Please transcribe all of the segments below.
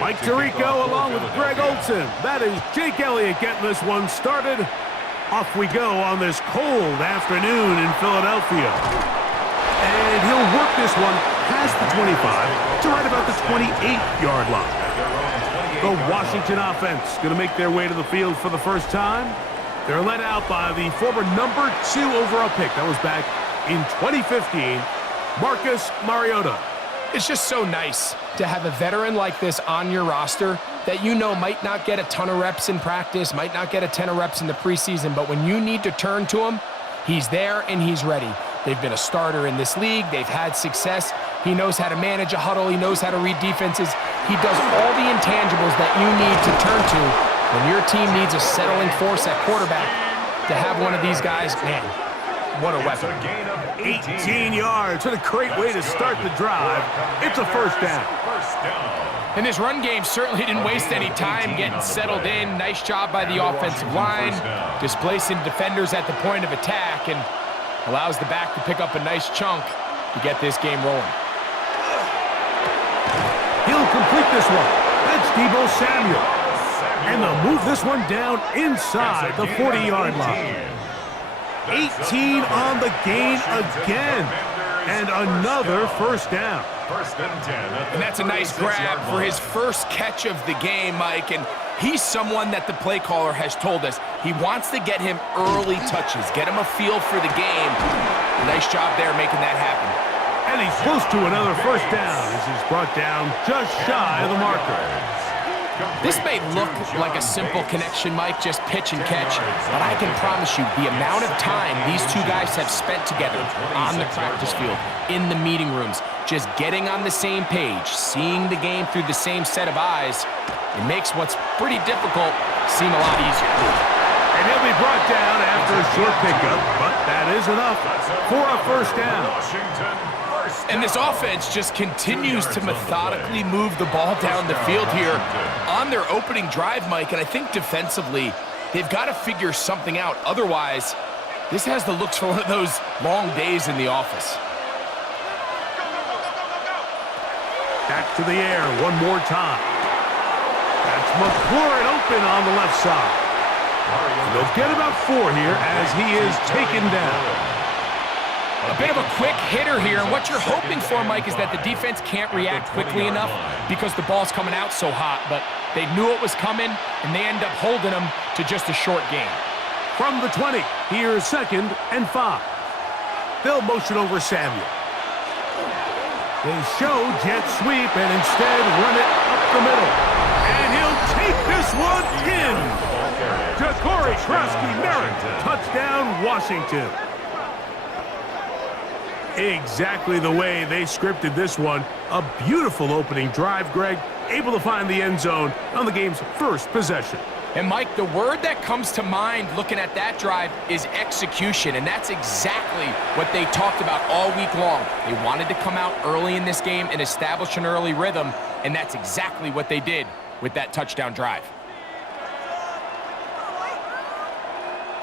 Mike Tirico along with Greg Olson. That is Jake Elliott getting this one started. Off we go on this cold afternoon in Philadelphia. And he'll work this one past the 25 to right about the 28-yard line. The Washington offense going to make their way to the field for the first time. They're led out by the former number 2 overall pick. That was back in 2015, Marcus Mariota. It's just so nice to have a veteran like this on your roster that you know might not get a ton of reps in practice, might not get a ton of reps in the preseason, but when you need to turn to him, he's there and he's ready. They've been a starter in this league. They've had success. He knows how to manage a huddle. He knows how to read defenses. He does all the intangibles that you need to turn to when your team needs a settling force at quarterback. To have one of these guys, man, what a weapon. 18 yards. What a great way to start the drive. It's a first down. And this run game certainly didn't waste any time getting settled in. Nice job by the offensive line, displacing defenders at the point of attack, and allows the back to pick up a nice chunk to get this game rolling. He'll complete this one. That's Deebo Samuel. And they'll move this one down inside the 40-yard line. 18 on the gain again. And another first down. And that's a nice grab for his first catch of the game, Mike. And he's someone that the play caller has told us he wants to get him early touches, get him a feel for the game. Nice job there making that happen. And he's close to another first down as he's brought down just shy of the marker. This may look like a simple connection, Mike, just pitch and catch, but I can promise you the amount of time these two guys have spent together on the practice field, in the meeting rooms, just getting on the same page, seeing the game through the same set of eyes, it makes what's pretty difficult seem a lot easier. And he'll be brought down after a short pickup, but that is enough for a first down. And this offense just continues to methodically move the ball down the field here on their opening drive, Mike. And I think defensively, they've got to figure something out. Otherwise, this has the looks for one of those long days in the office. Back to the air one more time. That's McLaurin open on the left side. And they'll get about 4 here as he is taken down. A bit of a quick hitter here, and what you're hoping for, Mike, is that the defense can't react quickly enough because the ball's coming out so hot, but they knew it was coming, and they end up holding them to just a short gain. From the 20, here's 2nd and 5. They'll motion over Samuel. They show jet sweep and instead run it up the middle. And he'll take this one in. Ja'Cory Krosky-Merritt, touchdown Washington. Exactly the way they scripted this one. A beautiful opening drive, Greg. Able to find the end zone on the game's first possession. And, Mike, the word that comes to mind looking at that drive is execution, and that's exactly what they talked about all week long. They wanted to come out early in this game and establish an early rhythm, and that's exactly what they did with that touchdown drive.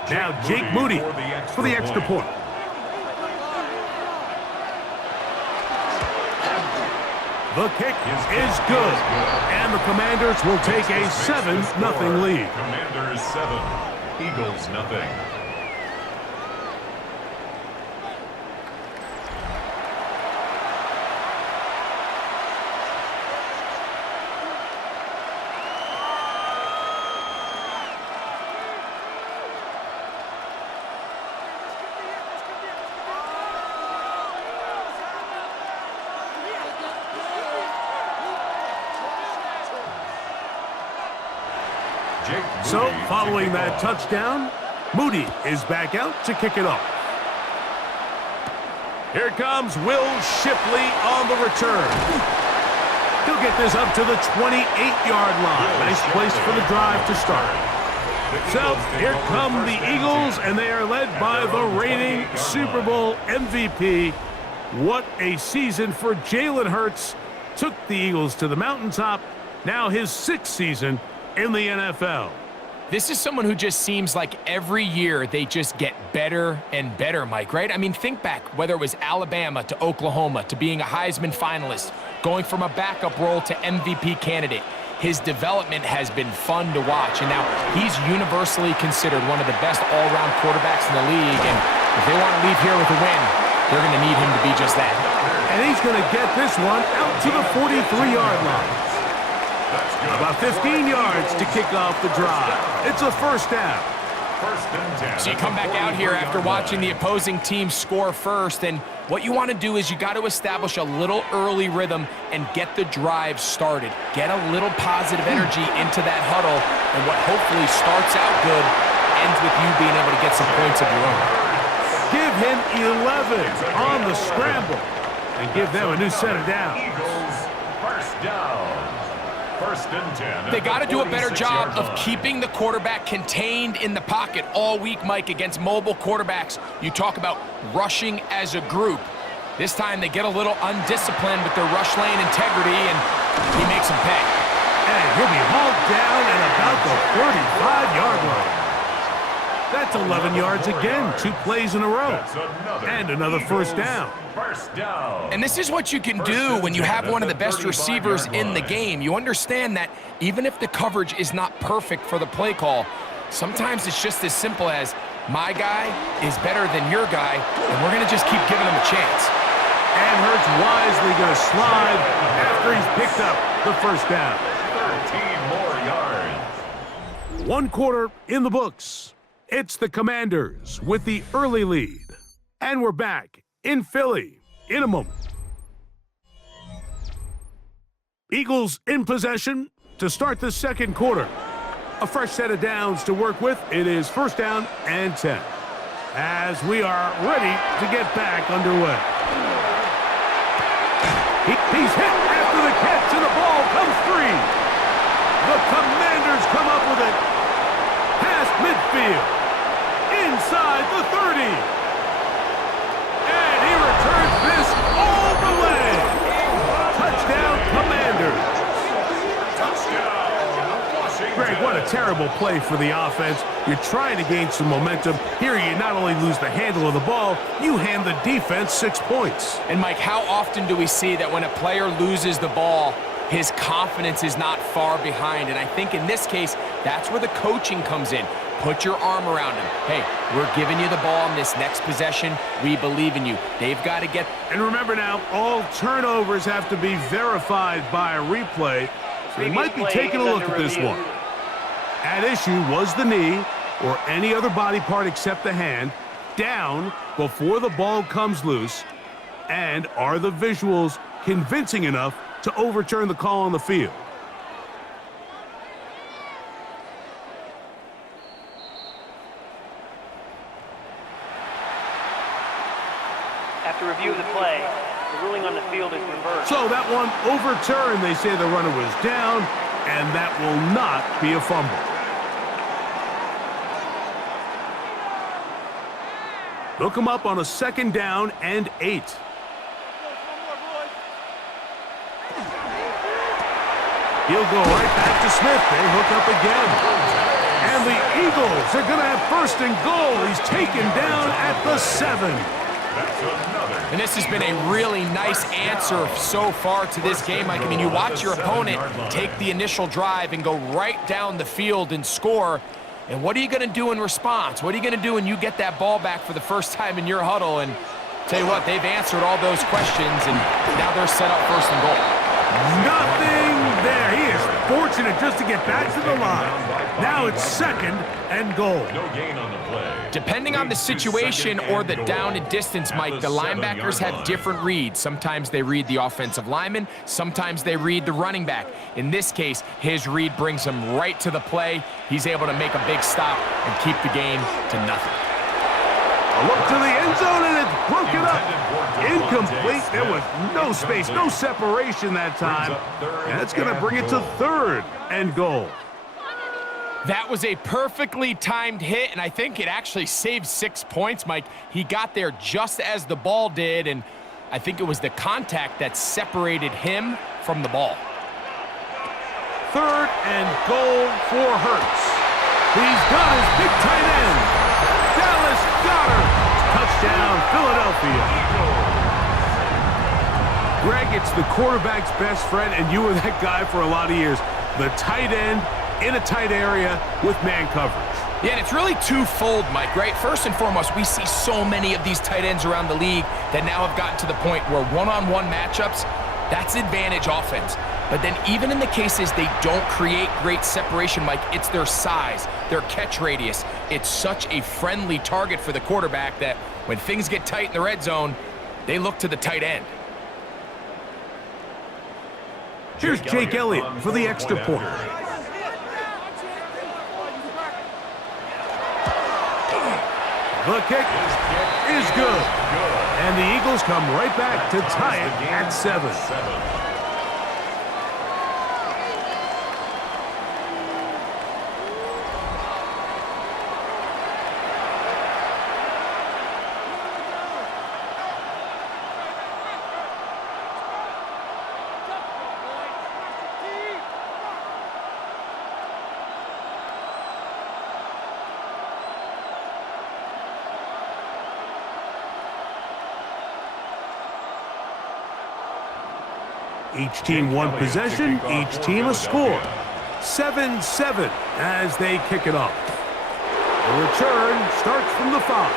Now Jake Moody for the extra point. The kick is good, and the Commanders will take a 7-0 lead. Commanders 7, Eagles nothing. So, following that touchdown, Moody is back out to kick it off. Here comes Will Shipley on the return. He'll get this up to the 28-yard line. Nice place for the drive to start. So, here come the Eagles, and they are led by the reigning Super Bowl MVP. What a season for Jalen Hurts. Took the Eagles to the mountaintop. Now his 6th season in the NFL. This is someone who just seems like every year they just get better and better, Mike, right? I mean, think back, whether it was Alabama to Oklahoma to being a Heisman finalist, going from a backup role to MVP candidate. His development has been fun to watch, and now he's universally considered one of the best all-around quarterbacks in the league, and if they want to leave here with a win, they're going to need him to be just that. And he's going to get this one out to the 43-yard line. About 15 yards to kick off the drive. It's a first down. First and 10. So you come back out here after watching the opposing team score first, and what you want to do is you got to establish a little early rhythm and get the drive started. Get a little positive energy into that huddle, and what hopefully starts out good ends with you being able to get some points of your own. Give him 11 on the scramble and give them a new set of downs. Eagles, first down. First and 10. They got to do a better job of keeping the quarterback contained in the pocket all week, Mike, against mobile quarterbacks. You talk about rushing as a group. This time they get a little undisciplined with their rush lane integrity, and he makes them pay. And he'll be hauled down at about the 35-yard line. That's 11 yards again, 2 plays in a row. And another first down. First down. And this is what you can do when you have one of the best receivers in the game. You understand that even if the coverage is not perfect for the play call, sometimes it's just as simple as, my guy is better than your guy, and we're going to just keep giving him a chance. And Hurts wisely going to slide after he's picked up the first down. 13 more yards. 1 quarter in the books. It's the Commanders with the early lead. And we're back in Philly in a moment. Eagles in possession to start the second quarter. A fresh set of downs to work with. It is first down and 10. As we are ready to get back underway. He's hit after the catch and the ball comes free. The Commanders come up with it past midfield. Inside the 30. And he returns this all the way. Touchdown, Commanders. Touchdown, Washington. Greg, what a terrible play for the offense. You're trying to gain some momentum. Here you not only lose the handle of the ball, you hand the defense 6 points. And Mike, how often do we see that when a player loses the ball, his confidence is not far behind? And I think in this case, that's where the coaching comes in. Put your arm around him. Hey, we're giving you the ball in this next possession. We believe in you. They've got to get... And remember now, all turnovers have to be verified by a replay, so they might be taking a look at this one. At issue was the knee, or any other body part except the hand, down before the ball comes loose, and are the visuals convincing enough to overturn the call on the field? After review of the play, the ruling on the field is reversed. So that one overturned. They say the runner was down, and that will not be a fumble. Look him up on a second down and 8. He'll go right back to Smith. They hook up again. And the Eagles are going to have first and goal. He's taken down at the 7. And this has been a really nice answer so far to this game, Mike. I mean, you watch your opponent take the initial drive and go right down the field and score. And what are you going to do in response? What are you going to do when you get that ball back for the first time in your huddle? And tell you what, they've answered all those questions, and now they're set up first and goal. Nothing there. He is fortunate just to get back to the line. Now it's second and goal. No gain on the play. Depending on the situation or the down and distance, Mike, the linebackers have different reads. Sometimes they read the offensive lineman. Sometimes they read the running back. In this case, his read brings him right to the play. He's able to make a big stop and keep the game to nothing. A look to the end zone, and it's broken up. Incomplete. There was no space, no separation that time. And that's going to bring it to third and goal. That was a perfectly timed hit, and I think it actually saved 6 points, Mike. He got there just as the ball did, and I think it was the contact that separated him from the ball. Third and goal for Hurts. He's got his big tight end. Dallas Goedert. Touchdown, Philadelphia. Greg, it's the quarterback's best friend, and you were that guy for a lot of years. The tight end in a tight area with man coverage. Yeah, and it's really twofold, Mike, right? First and foremost, we see so many of these tight ends around the league that now have gotten to the point where one-on-one matchups, that's advantage offense. But then even in the cases they don't create great separation, Mike, it's their size, their catch radius. It's such a friendly target for the quarterback that when things get tight in the red zone, they look to the tight end. Here's Jake Elliott for the extra point. The kick is good. And the Eagles come right back to tie it at 7. Each team one possession, each team a score. 7-7 as they kick it off. The return starts from the 5.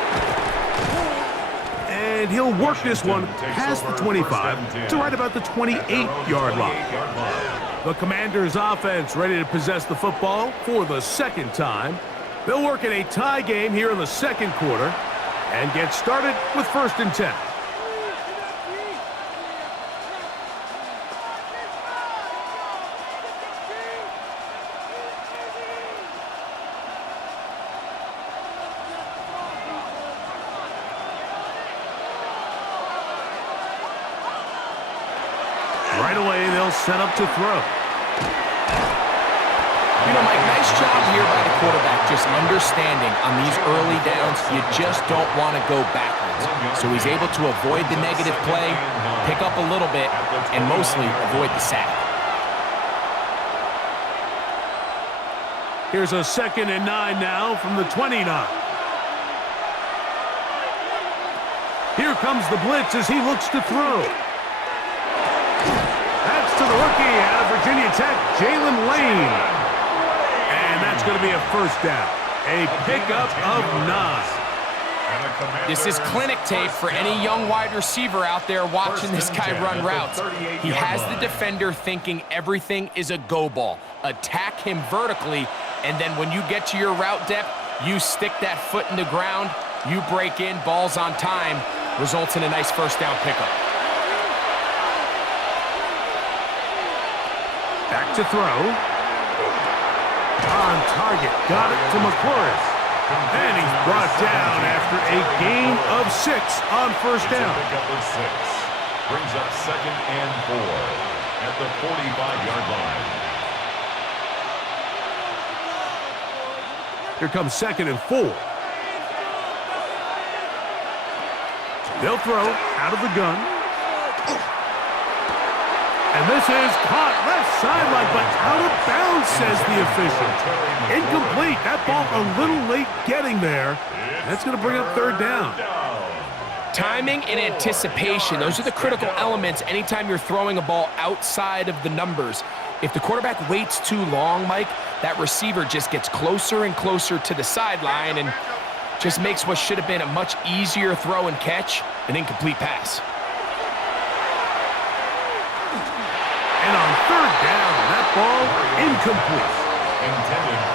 And he'll work this one past the 25 to right about the 28-yard line. The Commanders' offense ready to possess the football for the second time. They'll work in a tie game here in the second quarter and get started with 1st and 10. Right away, they'll set up to throw. You know, Mike, nice job here by the quarterback, just understanding on these early downs, you just don't want to go backwards. So he's able to avoid the negative play, pick up a little bit, and mostly avoid the sack. Here's a 2nd and 9 now from the 29. Here comes the blitz as he looks to throw. That's to the rookie out of Virginia Tech, Jalen Lane. And that's going to be a 1st down. A pickup of 9. This is clinic tape for any young wide receiver out there watching this guy run routes. He has the defender thinking everything is a go ball. Attack him vertically, and then when you get to your route depth, you stick that foot in the ground, you break in, balls on time, results in a nice 1st down pickup. Back to throw. On target. Got it to McClurris. And he's brought down after a gain of 6 on 1st down. Pickup of 6. Brings up 2nd and 4 at the 45-yard line. Here comes 2nd and 4. They'll throw out of the gun. And this is caught left sideline, but out of bounds, says the official. Incomplete. That ball a little late getting there. That's going to bring up 3rd down. Timing and anticipation, those are the critical elements anytime you're throwing a ball outside of the numbers. If the quarterback waits too long, Mike, that receiver just gets closer and closer to the sideline and just makes what should have been a much easier throw and catch an incomplete pass. And on 3rd down, that ball incomplete.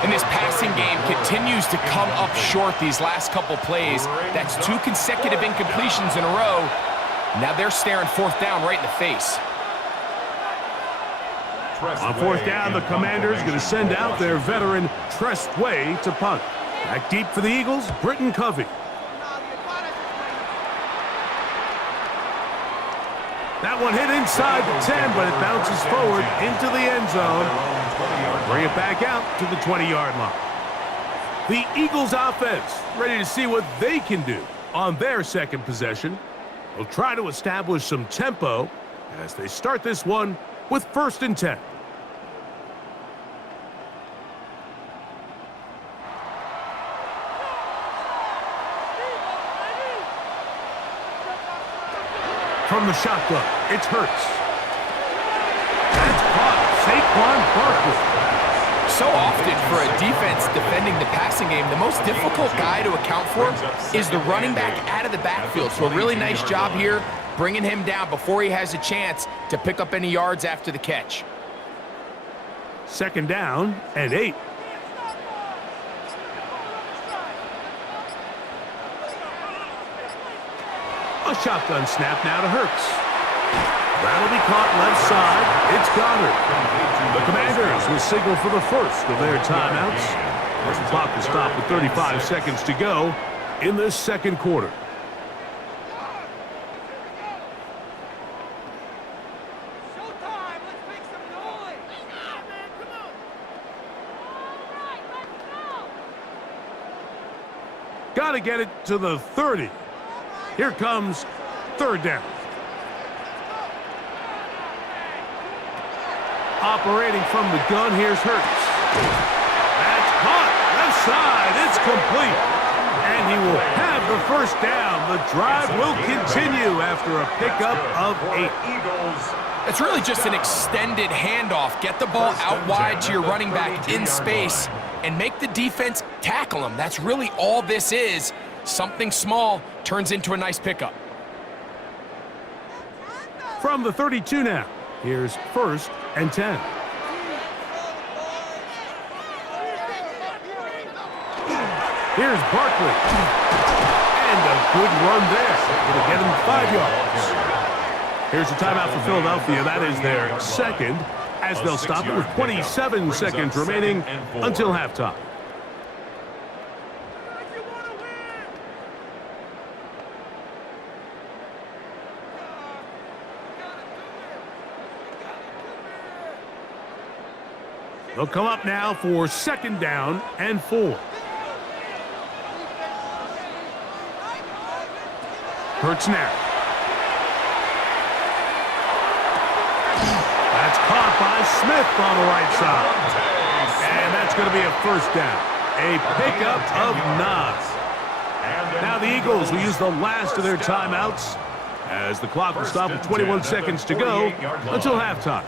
And this passing game continues to come up short these last couple plays. That's 2 consecutive incompletions in a row. Now they're staring 4th down right in the face. On 4th down, the Commanders going to send out their veteran Trestway to punt. Back deep for the Eagles, Britton Covey. That one hit inside the 10, but it bounces forward into the end zone. Bring it back out to the 20-yard line. The Eagles offense ready to see what they can do on their 2nd possession. They'll try to establish some tempo as they start this one with 1st and 10. from the shotgun. It's Hurts. That's caught. Saquon Barkley. So often for a defense defending the passing game, the most difficult guy to account for is the running back out of the backfield. So a really nice job here bringing him down before he has a chance to pick up any yards after the catch. 2nd down and 8. A shotgun snap now to Hurts. That'll be caught left side. It's Goddard. The Commanders will signal for the first of their timeouts. As the clock will stop with 35 seconds to go in this 2nd quarter. Got to get it to the 30. Here comes 3rd down. Operating from the gun, here's Hurts. That's caught. Left side. It's complete. And he will have the 1st down. The drive will continue after a pickup of 8. It's really just an extended handoff. Get the ball out wide to your running back in space and make the defense tackle him. That's really all this is. Something small turns into a nice pickup. From the 32 now, here's 1st and 10. Here's Barkley. And a good run there. It'll get him 5 yards. Here's a timeout for Philadelphia. That is their 2nd, as they'll stop it with 27 seconds remaining until halftime. They'll come up now for 2nd down and 4. Hurts now. That's caught by Smith on the right side. And that's going to be a 1st down. A pickup of 9. Now the Eagles will use the last of their timeouts as the clock will stop with 21 seconds to go until halftime.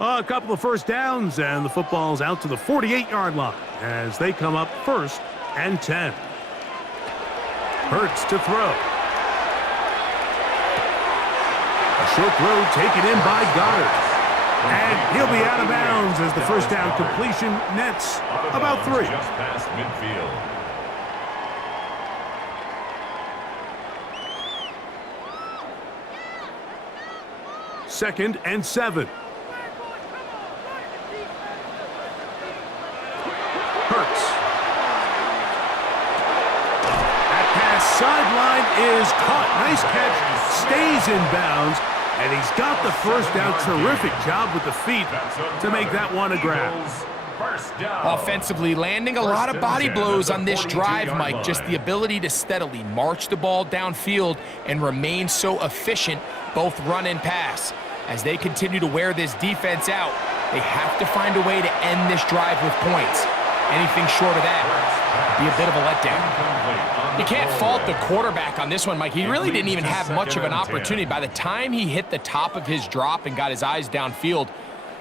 A couple of 1st downs, and the football's out to the 48-yard line as they come up 1st and 10. Hurts to throw. A short throw taken in by Goddard. And he'll be out of bounds as the 1st down completion nets about 3. Just past midfield. Second and 7. Hurts. That pass sideline is caught. Nice catch. Stays in bounds. And he's got the 1st down. Terrific job with the feet to make that one a grab. Offensively, landing a lot of body blows on this drive, Mike. Just the ability to steadily march the ball downfield and remain so efficient, both run and pass. As they continue to wear this defense out, they have to find a way to end this drive with points. Anything short of that would be a bit of a letdown. You can't fault the quarterback on this one, Mike. He really didn't even have much of an opportunity. By the time he hit the top of his drop and got his eyes downfield,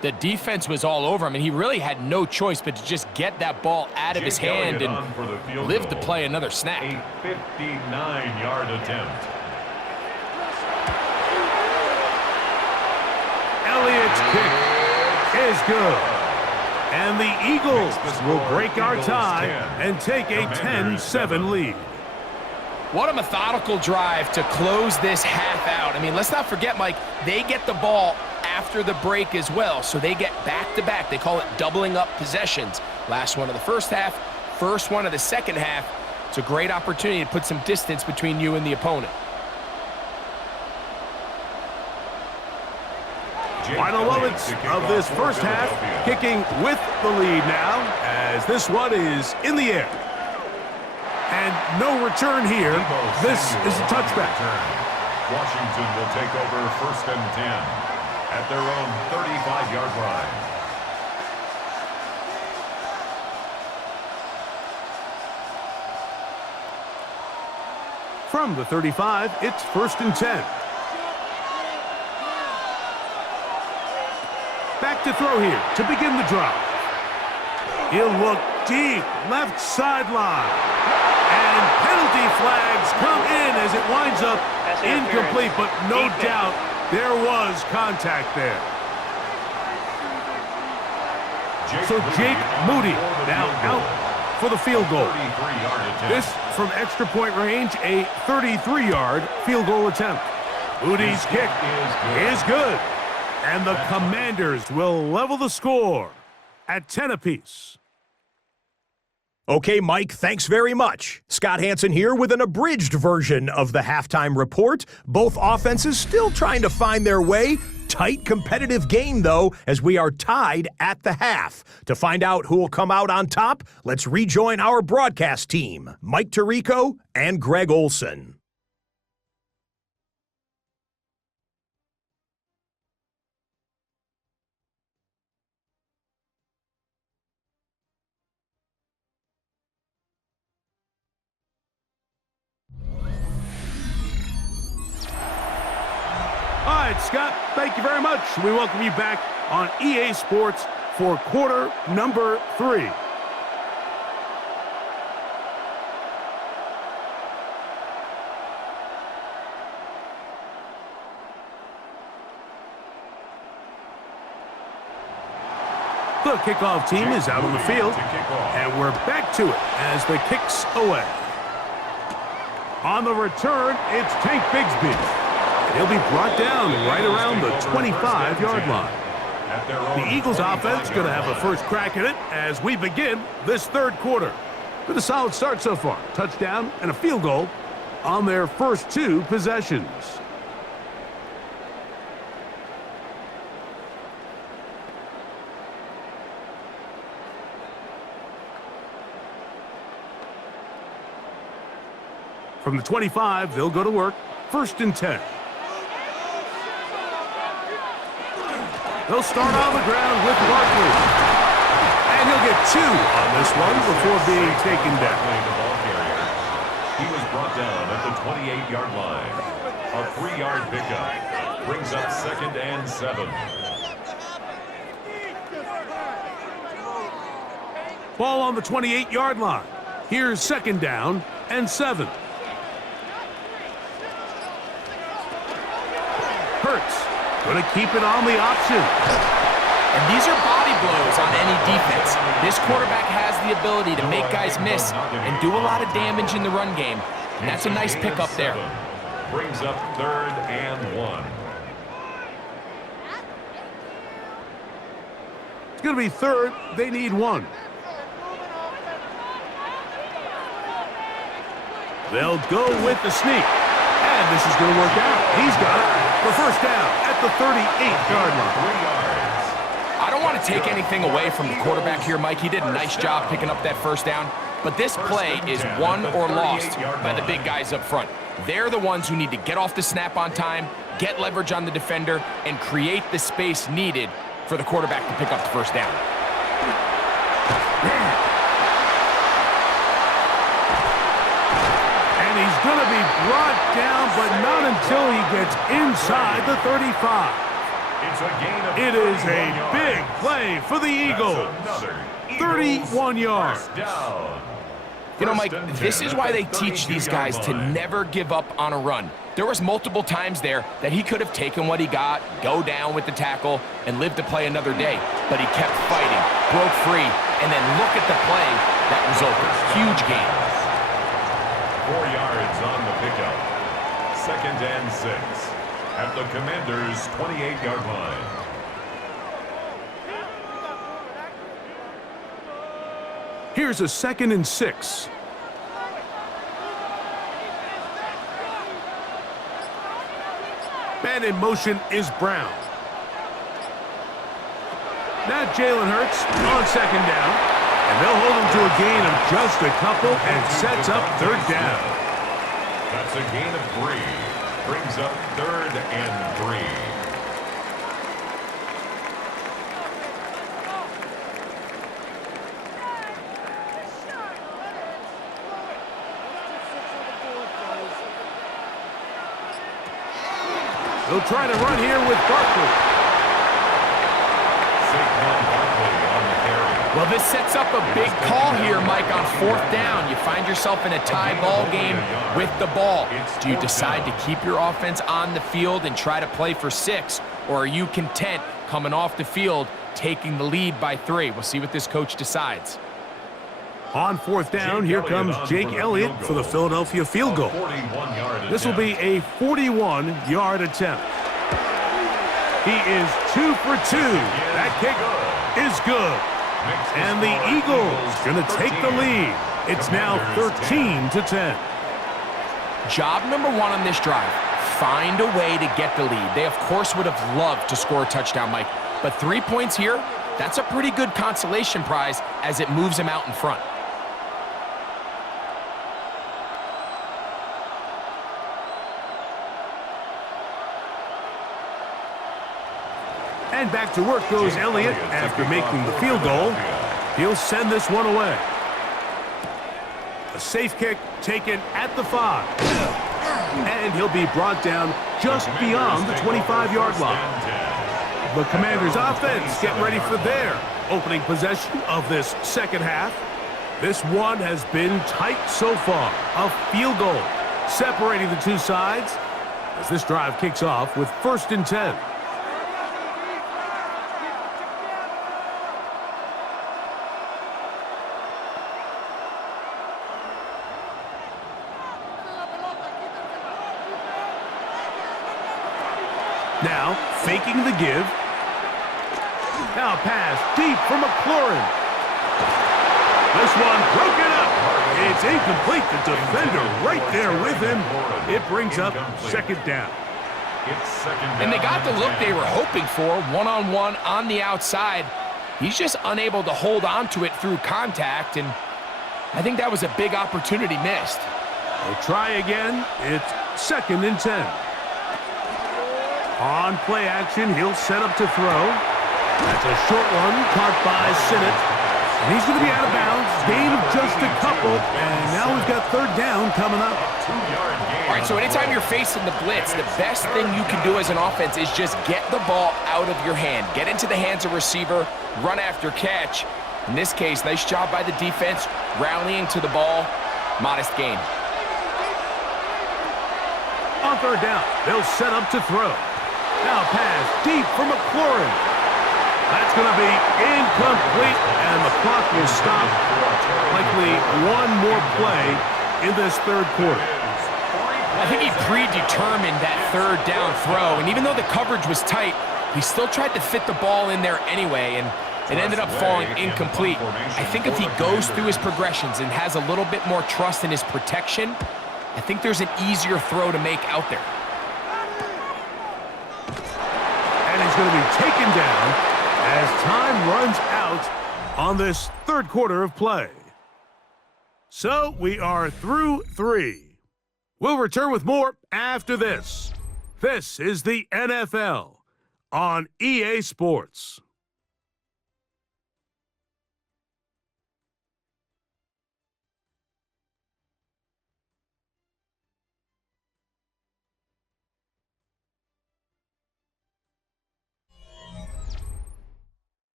the defense was all over him, and he really had no choice but to just get that ball out of his hand and live to play another snap. A 59-yard attempt. Elliott's kick is good. And the Eagles will break our tie and take a 10-7 lead. What a methodical drive to close this half out. I mean, let's not forget, Mike, they get the ball after the break as well, so they get back-to-back. They call it doubling up possessions. Last one of the 1st half, first one of the 2nd half. It's a great opportunity to put some distance between you and the opponent. Final moments of this 1st half, kicking with the lead now, as this one is in the air. And no return here. This is a touchback. Washington will take over 1st and 10 at their own 35-yard line. From the 35, it's 1st and 10. Back to throw here to begin the drive. He'll look deep, left sideline. And penalty flags come in as it winds up incomplete, but no doubt there was contact there. So Jake Moody now out for the field goal. This from extra point range, a 33-yard field goal attempt. Moody's kick is good. And the Commanders will level the score at 10 apiece. Okay, Mike, thanks very much. Scott Hansen here with an abridged version of the halftime report. Both offenses still trying to find their way. Tight, competitive game, though, as we are tied at the half. To find out who will come out on top, let's rejoin our broadcast team, Mike Tirico and Greg Olson. All right, Scott, thank you very much. We welcome you back on EA Sports for quarter number 3. The kickoff team is out on the field, and we're back to it as the kick's away. On the return, it's Tank Bigsby. He'll be brought down right around the 25-yard line. The Eagles offense going to have a first crack at it as we begin this third quarter. With a solid start so far. Touchdown and a field goal on their first 2 possessions. From the 25, they'll go to work. 1st and 10. They'll start on the ground with Barkley. And he'll get 2 on this one before being taken down. He was brought down at the 28-yard line. A 3-yard pickup brings up 2nd and 7. Ball on the 28-yard line. Here's 2nd down and 7. Hurts. Going to keep it on the option. And these are body blows on any defense. This quarterback has the ability to make guys miss and do a lot of damage in the run game. And that's a nice pickup there. Brings up 3rd and 1. It's going to be 3rd. They need 1. They'll go with the sneak. And this is going to work out. He's got it. The first down at the 38-yard line. I don't want to take anything away from the quarterback here, Mike. He did a nice job picking up that first down. But this play is won or lost by the big guys up front. They're the ones who need to get off the snap on time, get leverage on the defender, and create the space needed for the quarterback to pick up the first down. He's going to be brought down, but not until he gets inside the 35. It is a big play for the Eagles. 31 yards. You know, Mike, this is why they teach these guys to never give up on a run. There was multiple times there that he could have taken what he got, go down with the tackle, and live to play another day. But he kept fighting, broke free, and then look at the play that resulted. Huge gain. 4 yards on the pickup. 2nd and 6 at the Commanders' 28-yard line. Here's a 2nd and 6. Man in motion is Brown. Now Jalen Hurts on 2nd down. And they'll hold him to a gain of just a couple and sets up 3rd down. That's a gain of 3. Brings up 3rd and 3. He'll try to run here with Barkley. Saquon Barkley on the carry. Well, this sets up a big call here, Mike, on 4th down. You find yourself in a tie ball game with the ball. Do you decide to keep your offense on the field and try to play for 6? Or are you content coming off the field, taking the lead by 3? We'll see what this coach decides. On 4th down, here comes Jake Elliott for the Philadelphia field goal. This will be a 41-yard attempt. He is 2 for 2. That kick is good. And the Eagles going to take the lead. It's now 13-10. Job number 1 on this drive, find a way to get the lead. They, of course, would have loved to score a touchdown, Mike. But 3 points here, that's a pretty good consolation prize as it moves them out in front. And back to work goes Elliott after making the field goal. He'll send this one away. A safe kick taken at the 5. And he'll be brought down just beyond the 25-yard line. The Commanders' offense getting ready for their opening possession of this second half. This one has been tight so far. A field goal separating the two sides as this drive kicks off with 1st and 10. Now, faking the give. Now pass deep for McLaurin. This one broken up. It's incomplete. The defender right there with him. It brings up 2nd down. And they got the look they were hoping for, one-on-one on the outside. He's just unable to hold on to it through contact, and I think that was a big opportunity missed. They'll try again. It's 2nd and 10. On play action, he'll set up to throw. That's a short one, caught by Sinnott. And he's going to be out of bounds. Gain of just a couple. And now we've got 3rd down coming up. All right, so anytime you're facing the blitz, the best thing you can do as an offense is just get the ball out of your hand. Get into the hands of receiver, run after catch. In this case, nice job by the defense, rallying to the ball. Modest gain. On 3rd down, they'll set up to throw. Now pass deep for McLaurin. That's going to be incomplete, and the clock will stop. Likely one more play in this 3rd quarter. I think he predetermined that 3rd down throw, and even though the coverage was tight, he still tried to fit the ball in there anyway, and it ended up falling incomplete. I think if he goes through his progressions and has a little bit more trust in his protection, I think there's an easier throw to make out there. And he's going to be taken down as time runs out on this 3rd quarter of play. So we are through 3. We'll return with more after this. This is the NFL on EA Sports.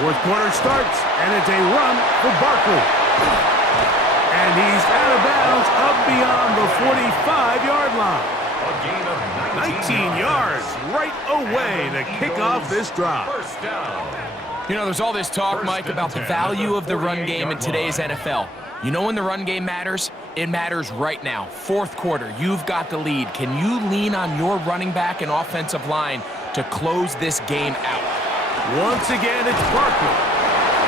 Fourth quarter starts, and it's a run for Barkley. And he's out of bounds up beyond the 45-yard line. A gain of 19 yards right away to kick off this drive. First down. You know, there's all this talk, Mike, about the value of the run game in today's NFL. You know when the run game matters? It matters right now. Fourth quarter, you've got the lead. Can you lean on your running back and offensive line to close this game out? Once again, it's Barkley.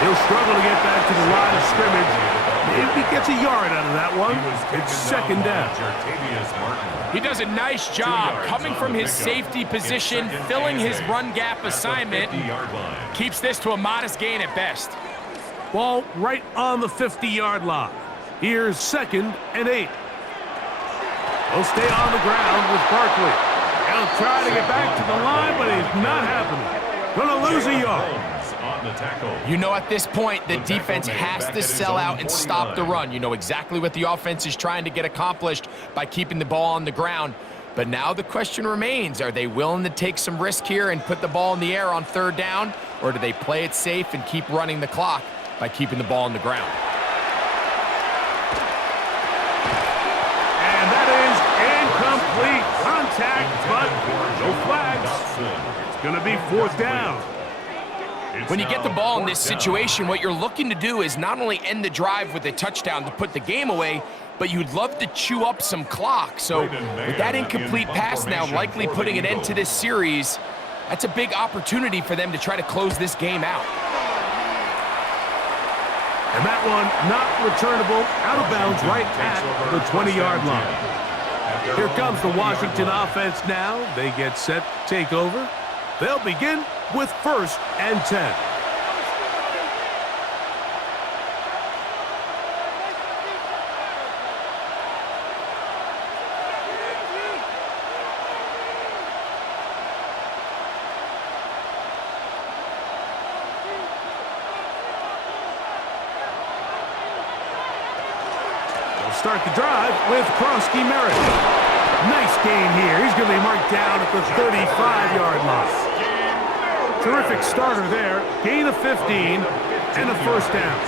He'll struggle to get back to the line of scrimmage. Maybe gets a yard out of that one. It's second down. He does a nice job coming from his safety position, filling his run gap assignment. Keeps this to a modest gain at best. Ball right on the 50-yard line. Here's 2nd and 8. He'll stay on the ground with Barkley. He'll try to get back to the line, but it's not happening. Gonna lose a yard. You know, at this point, the defense has to sell out and stop the run. You know exactly what the offense is trying to get accomplished by keeping the ball on the ground. But now the question remains, are they willing to take some risk here and put the ball in the air on 3rd down, or do they play it safe and keep running the clock by keeping the ball on the ground? And that is incomplete. Contact, but no flags. It's going to be 4th down. When you get the ball in this situation, what you're looking to do is not only end the drive with a touchdown to put the game away, but you'd love to chew up some clock. So with that incomplete pass now likely putting an end to this series, that's a big opportunity for them to try to close this game out. And that one not returnable, out of bounds right at the 20-yard line. Here comes the Washington offense now. They get set to take over. They'll begin with 1st and 10. They'll start the drive with Kronsky Merritt. Nice gain here. He's going to be marked down at the 35-yard line. Terrific starter there. Gain of 15 and a 1st down.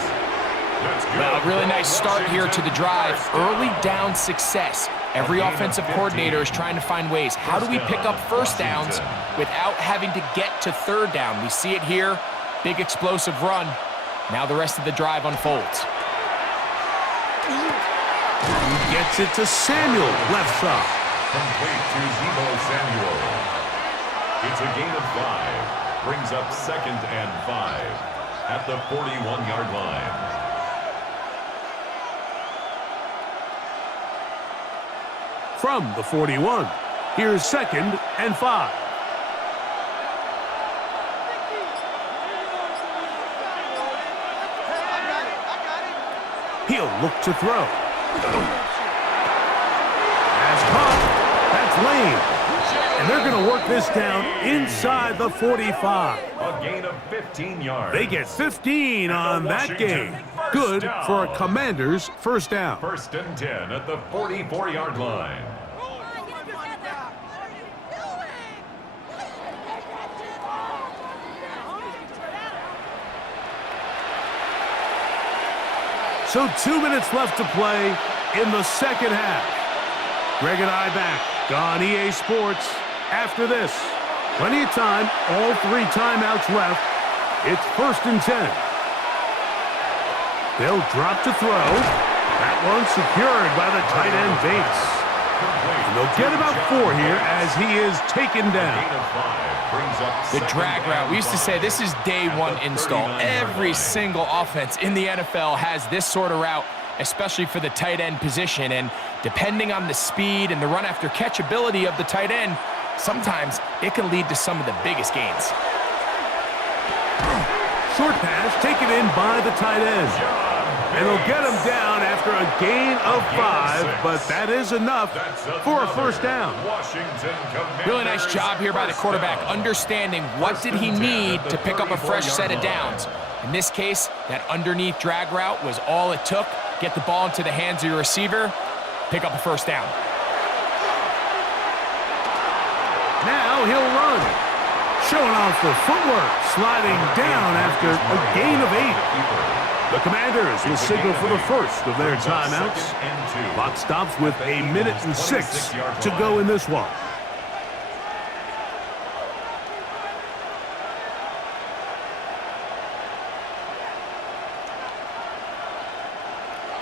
Well, a really nice start here to the drive. Early down success. Every offensive coordinator is trying to find ways. How do we pick up 1st downs without having to get to 3rd down? We see it here. Big explosive run. Now the rest of the drive unfolds. He gets it to Samuel, left side. Complete to Debo Samuel. It's a gain of 5. Brings up 2nd and 5 at the 41-yard line. From the 41, here's 2nd and 5. He'll look to throw. As caught, that's Lane. And they're going to work this down inside the 45. A gain of 15 yards. They get 15 on that gain. Good for a Commanders' 1st down. 1st and 10 at the 44-yard line. So 2 minutes left to play in the 2nd half. Greg and I back on EA Sports. After this, plenty of time, all 3 timeouts left. It's 1st and 10. They'll drop to throw. That one secured by the tight end Bates. And they'll get about 4 here as he is taken down. The drag route. We used to say this is day 1 install. Every single offense in the NFL has this sort of route, especially for the tight end position. And depending on the speed and the run after catch ability of the tight end, sometimes it can lead to some of the biggest gains. Short pass taken in by the tight end. And they'll get him down after a gain of 5, but that is enough for a 1st down. Really nice job here by the quarterback, understanding what did he need to pick up a fresh set of downs. In this case, that underneath drag route was all it took. Get the ball into the hands of your receiver, pick up a 1st down. Now he'll run. Showing off the footwork, sliding down after a gain of 8. The Commanders will signal for the first of their timeouts. Clock stops with 1 minute and 6 to go in this one.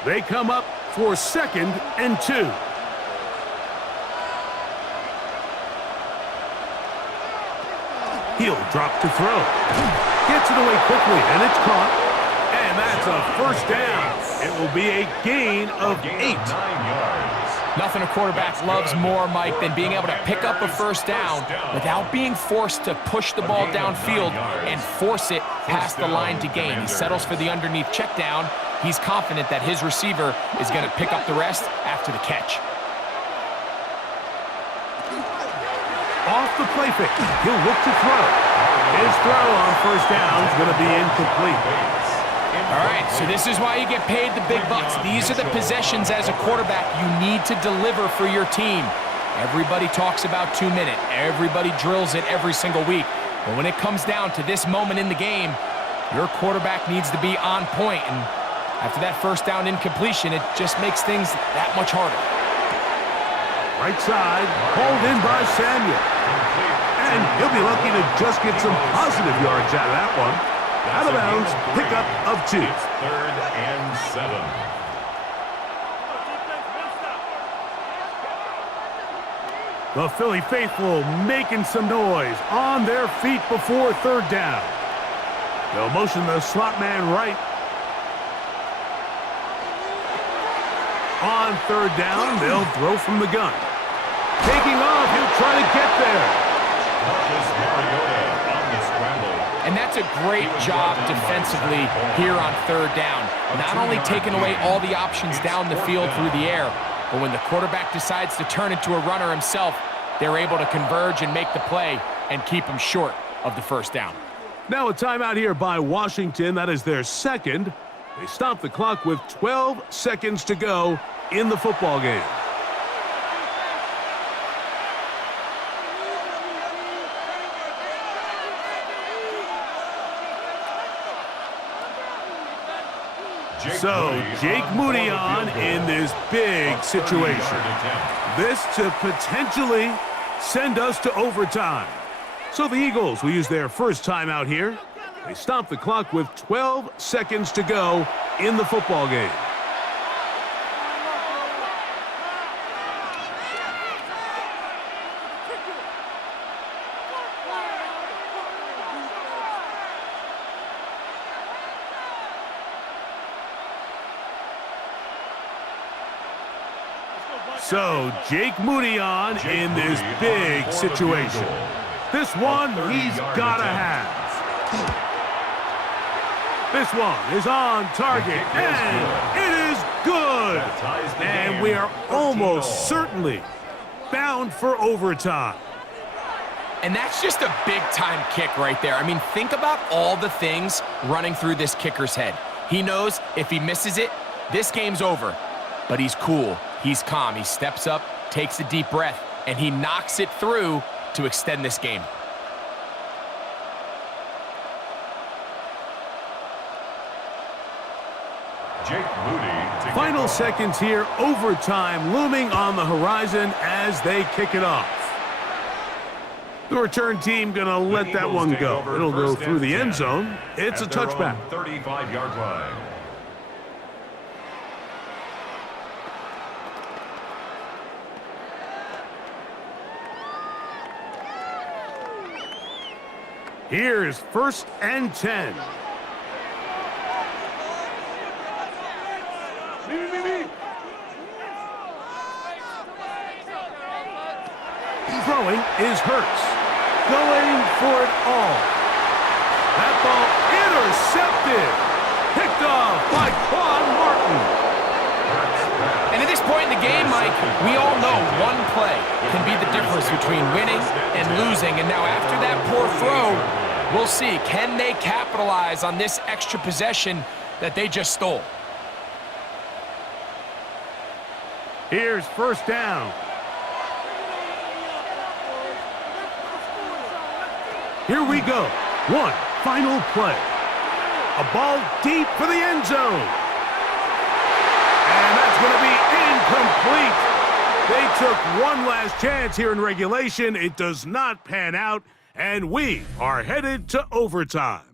They come up for 2nd and 2. He'll drop to throw. Gets it away quickly, and it's caught. And that's It's a first down. It will be a gain of 8. 9 yards. Nothing a quarterback loves more, Mike, than being able to pick up a first down without being forced to push the ball downfield and force it past the line to gain. He settles for the underneath check down. He's confident that his receiver is going to pick up the rest after the catch. Off the play fake. He'll look to throw. His throw on first down is going to be incomplete. All right, so this is why you get paid the big bucks. These are the possessions as a quarterback you need to deliver for your team. Everybody talks about 2-minute. Everybody drills it every single week. But when it comes down to this moment in the game, your quarterback needs to be on point. And after that first down incompletion, it just makes things that much harder. Right side, hauled in by Samuel. And he'll be lucky to just get some positive yards out of that one. Out of bounds, pickup of 2. It's 3rd and 7. The Philly faithful making some noise on their feet before third down. They'll motion the slot man right. On third down, they'll throw from the gun. Taking off, he'll try to get there. And that's a great job defensively here on third down. Not only taking away all the options down the field through the air, but when the quarterback decides to turn into a runner himself, they're able to converge and make the play and keep him short of the first down. Now a timeout here by Washington. That is their second. They stop the clock with 12 seconds to go in the football game. So, Jake Moody on in this big situation. This to potentially send us to overtime. So the Eagles will use their first timeout here. They stop the clock with 12 seconds to go in the football game. So, Jake Moody on in this big situation. This one he's got to have. This one is on target, and it is good. And we are almost certainly bound for overtime. And that's just a big-time kick right there. I mean, think about all the things running through this kicker's head. He knows if he misses it, this game's over. But he's cool. He's calm. He steps up, takes a deep breath, and he knocks it through to extend this game. Jake Moody. Final seconds here, overtime looming on the horizon as they kick it off. The return team going to let that one go. It'll go through the end zone. It's a touchback. 35-yard line. Here's 1st and 10. Throwing is Hurts. Going for it all. That ball intercepted. Picked off by Quan Martin. And at this point in the game, Mike, we all know one play can be the difference between winning and losing. And now after that poor throw, we'll see, can they capitalize on this extra possession that they just stole? Here's 1st down. Here we go. One final play. A ball deep for the end zone. And that's going to be incomplete. They took one last chance here in regulation. It does not pan out, and we are headed to overtime.